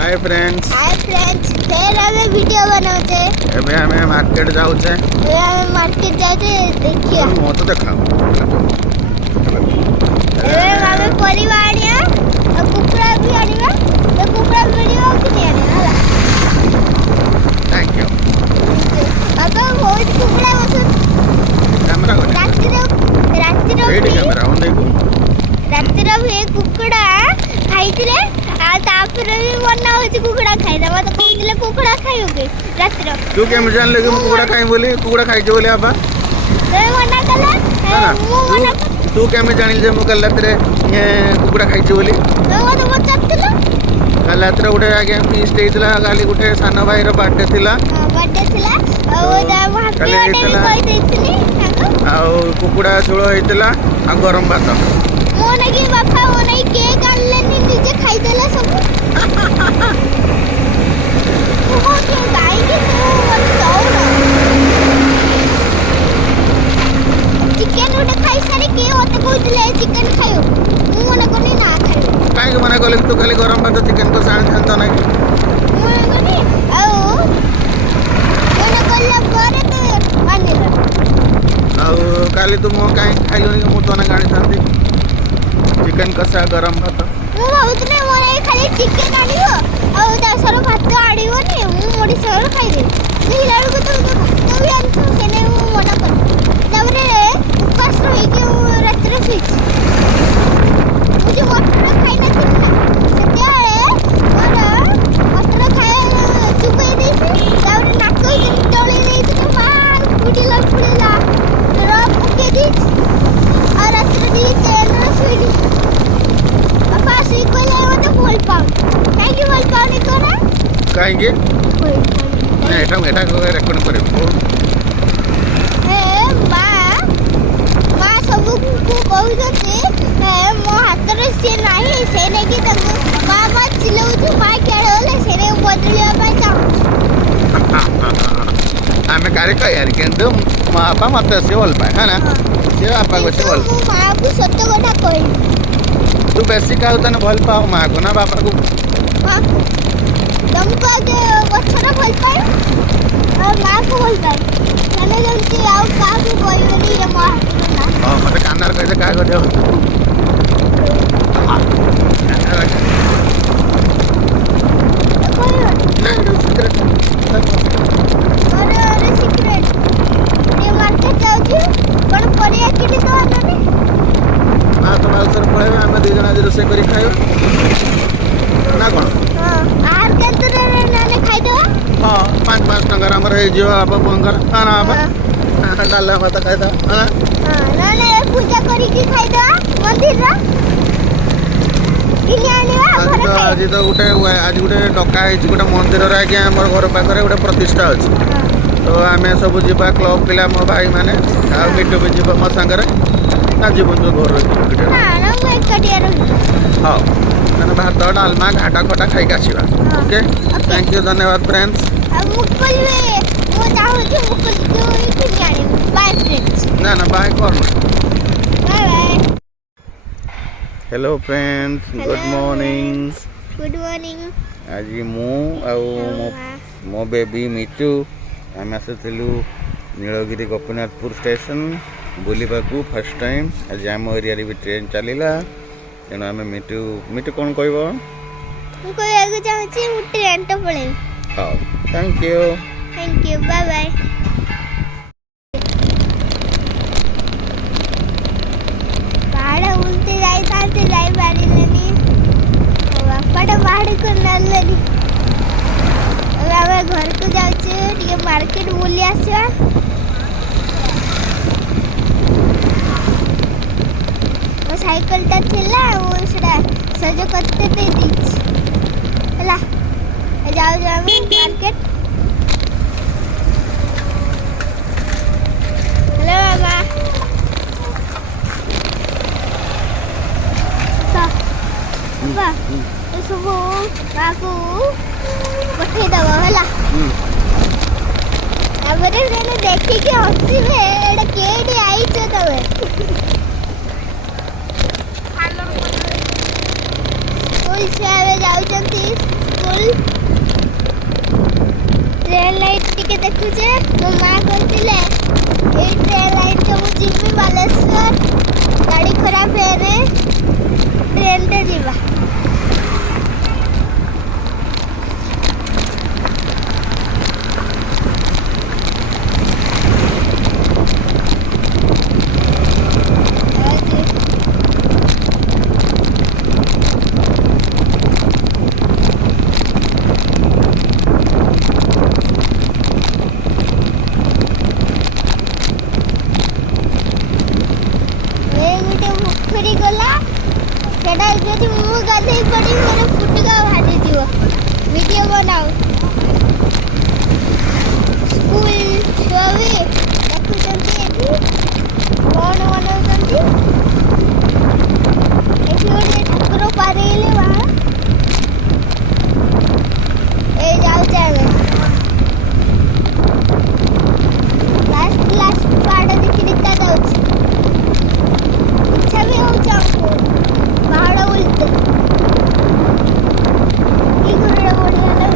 Hi friends. Hi friends, फिर हमें video बनाते। एबे हमें मार्केट जाउछे। हमें मार्केट जाते देखिए। मो तो देखा। एबे हमें परिवा आनिया और कुकड़ा भी आनिया। तो कुकड़ा वीडियो किने आनिया हला। Thank you. बाबा बहुत कुकड़ा बस कैमरा को रात्रि एडी कैमरा ऑन देखो। रात्रि भी कुकड़ा खाइतिले आ तापर भी मना होची कुकड़ा खाइदा मत कहतिले कुकड़ा खाइयो के रात्रि तू केम जान लगे कुकड़ा खाई बोली कुकड़ा खाई जे बोली आबा ते मना कला मु मना तू केम जानिल जे मु कल रात्रे कुकड़ा खाई जे बोली तो मत बचातिलो कल रात्रे उठे आगे फीस्ट हेतला गाली उठे सानो भाई रो बर्थडे थिला बर्थडे थिला और दा हैप्पी बर्थडे कहि देथिनी ताको आ कुकड़ा झोल हेतला आ गरम भात मोने की बापा मोने केक आनलेनी निजे खाई देला सब वो के गाय के मत दौड़ चिकन उठे खाई सारे के होते कहतिले चिकन खायो मु मना कोनी ना खायो काहे के मना कले तू खाली गरम भात चिकन को साण थांत ना मना कोनी आओ मना कल्ला करे ते मानिला आ काली तू मो काहे खाइलोनी मु तो ना गाणी थांती चिकन कसा गरम भात मु भाउतने मोरे खाली चिकन आनियो और दसरो भात आडियो ने मु मोडी सर खाई दे हिलाडू को तो भात भी आनछो सेने मु मना कर तबरे उपास रही के रात्रे स्विच मुझे मटर खाई ना थी ना सेतेले मोर मटर खाए चुपे देसी तबरे नाको टोली देई तो मार फुडिला फुडिला रब के दी और रात्रे दी तेल स्विच पापा सी को ले मत बोल पाऊ काहे की बोल पाऊ ने कोना काहे के ना एटा को रेकॉर्ड करे ए मां सब को कहू जते मो हाथ रे से नाही से ने की तंग मां चिलौ छु मां केड़ोले से ने बदलिया पाई चाहू आमे कार्य का यार केंदो मां बापा मत से बोल पाए है ना से बापा को से बोल मां को सत्य कथा कहि तू बेसी का होता ना भल पाओ मां को ना बापा को हां तुमको आगे बच्चा भल पाए और मां को भल पाए मैंने जल्दी आओ का को कोई नहीं है मां हां मते कानार कैसे का कर दे अरे सीक्रेट ये मार्केट जाऊ छी पण परिया किटी तो आने आ तो माल सर पळे हम दे जना आज रोसे करी खायो ना कोन हां आर केतरे नाने खाई देवा हां 5 टंगर हमर हे जो आप पंगर ना आप डाला मत खाई दा हां नाने पूजा करी की खाई देवा मंदिर रा किने आनिवा घर खाई आज तो उठे आज गुटे डका है गुटे मंदिर रे आगे हमर घर पाखरे गुटे प्रतिष्ठा अछि तो आमे सब जीवा क्लब पिला मो भाई माने आ मिटो भी जीवा म संगरे ना जीवन जो घर रे ना ना मैं कटिया रही हां ना भात डालमा घाटा खटा खाई का छिवा ओके थैंक यू धन्यवाद फ्रेंड्स अब मुकुल में वो चाहू छी मुकुल जो किने आनी बाय फ्रेंड्स ना बाय कर bye bye hello friends good morning आज मु आ मो बेबी मिचू आम आसलु नीलगिरी गोपीनाथपुर स्टेशन बुलवाकू फर्स्ट टाइम आज आम एरिया भी ट्रेन चलला तेणु आम मिटू मिटू कौन कह ट्रेन तो पड़े हाँ थैंक यू बाय बाय पहाड़ उलते जाई पारिलेनी बापाटा पहाड़ को नलनी अब घर को जाउछे टिके मार्केट बुली आसीबा वो साइकिल ता थिला वो सेडा सज करते दे दीछ हला जाओ मार्केट हेलो बाबा बाबा ये सब बाबू पठे दबा हला अबरे मैंने देखी कि हंसी में एड़ा केडी आई छ तबे स्कूल से आवे जाउछंती स्कूल देखुचे मो माँ कहते ये ट्रेन लाइन के मुझे भी बालेश्वर गाड़ी खराब है रे ट्रेन ते जीवा गला सेटा जदि मु गाधई पड़ी मोर फुटका भाजी जीव वीडियो बनाओ स्कूल छुआवी देखुचंती एठी कौन बनाउचंती एठी गोटे ठाकुर पारेले वहां ए जाऊ जावे लास्ट पाड़ देखि दिखता जाउछ छवि हो जाओ पहाड़ उल्टे की गुरड़ा बढ़िया लग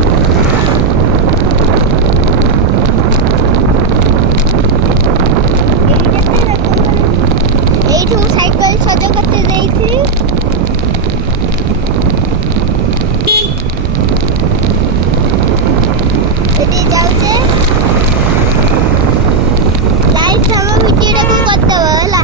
एठी मु साइकिल सजा करते जाई थी एठी जाऊ से लाइट हम वीडियो को करते होला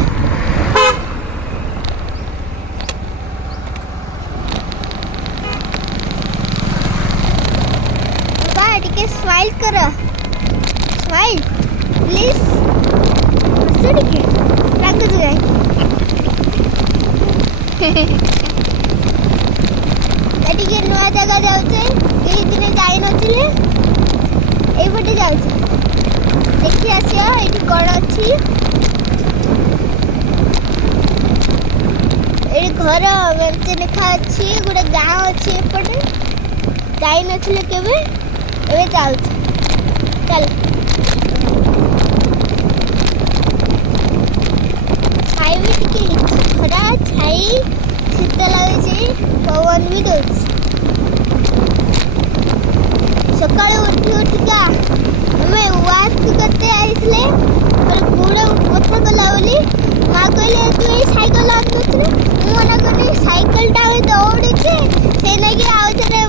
स्माइल करो स्माइल प्लीज हंसो टिके राग जाए टिके नुआ जगह जाउछे एही दिन जाई नथिले एई पटे जाउछे देखि आसिया एठी कोन अछि एई घर मेंचे लिखा अछि गुडे गांव अछि एपटे जाई नथिले केबे एबे जाउछ चल खाइबे टिके खरा छाई शीत लागुଛି पवन भी दउछ सकाळे उठिका हमें वाक करते आइसले पर पूरा कथा गला बोली मां कहले तू ए साइकिल आनतुरे मना करनी साइकिल टा में दौड़ी छे से नगे आउतरे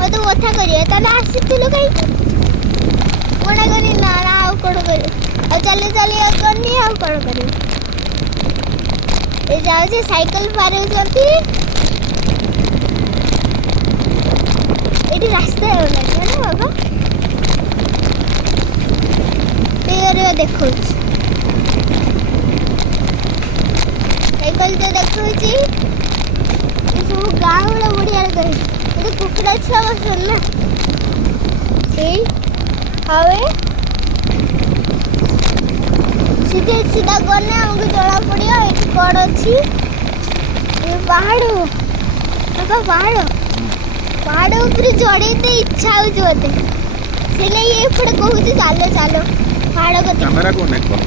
मते कथा करिए तना आसितिलो कई मना करी ना ना आउ कोड करी आ चले चले करनी आउ कोड करी ए जाउ जे साइकिल पारे उचंती एटी रास्ता है ना बाबा तेरे देखो साइकिल तो देखो जी ये सब गांव वाला बढ़िया लगे ये कुकुड़ा छुआ बसन ना ए हवे सीधे सीधा गने हमको जड़ा पड़ियो एटी कोड अछि ये पहाड़ बाबा पहाड़ ऊपर चढ़े ते इच्छा हो जोते से नहीं ये पड़ कहू जे चालो चालो पहाड़ को कैमरा को नेक कर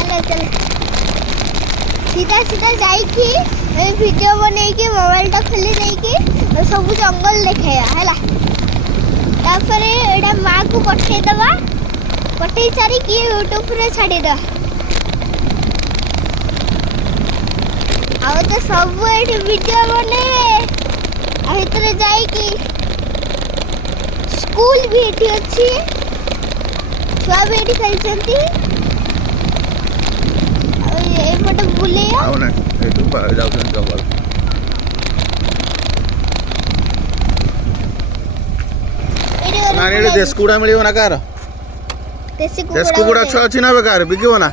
चल चल सीधा सीधा जाई की ए वीडियो बनै के मोबाइल टा खोली नै के और सब जंगल देखाया हैला तापरे एडा मां को पठे दवा पठे सारी की YouTube रे छाडी द आउ तो सब एठी वीडियो बने आ इतरे जाई की स्कूल भी एठी अछि छुआ भी एठी खेलचंती आ ए पटे बुलिया आउ ना ए तू पा जाउ जंगल नानी रे देश कुड़ा मिलियो ना कार देश कुड़ा छ अछि ना बेकार बिकियो ना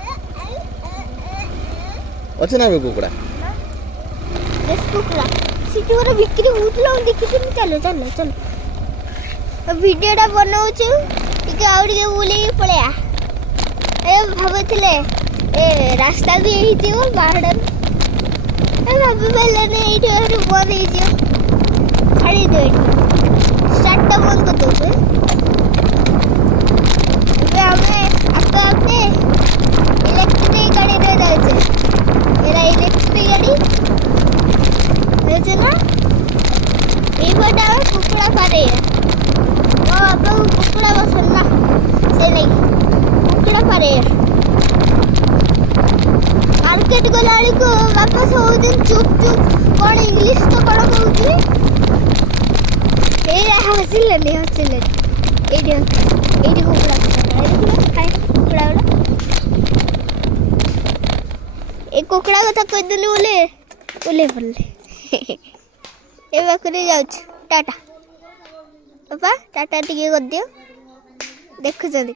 अछि ना बे कुकड़ा देश कुकड़ा सिटी वाला बिक्री होतलो देखि चलो चलो चलो वीडियो टा बनाउछु टिके आउडी के बुली पळया ए भाबथिले ए रास्ता भी एही थियो बाहर ए भाबे बेले ने एठी बंद हे जियो खाली दे स्टार्ट टा बंद कर दो से हमें आपके इलेक्ट्रिक गाड़ी दे जाए मेरा इलेक्ट्रिक गाड़ी देছে ना এই বড় কুকুড়া পারে ବାପା କୁକୁଡ଼ା ବସନ ନା ସେ ନେଇ କୁକୁଡ଼ା ପାରେ ମାର୍କେଟ ଗଲା ବେଳକୁ ବାପା ସବୁଦିନ ଚୁପ୍ ଚୁପ୍ କ'ଣ ଇଂଲିଶ ତ କ'ଣ କହୁଥିବେ ଏଇଟା ହସିଲେନି ଏଇଠି କୁକୁଡ଼ା ଖାଏ କୁକୁଡ଼ା ଗୁଡ଼ା ଏ କୁକୁଡ଼ା କଥା କହିଦେଲି ବୋଲେ ପଡ଼ିଲେ ଏ ପାଖରେ ଯାଉଛି ଟାଟା ବାପା ଟାଟା ଟିକେ କରିଦିଅ ଦେଖୁଛନ୍ତି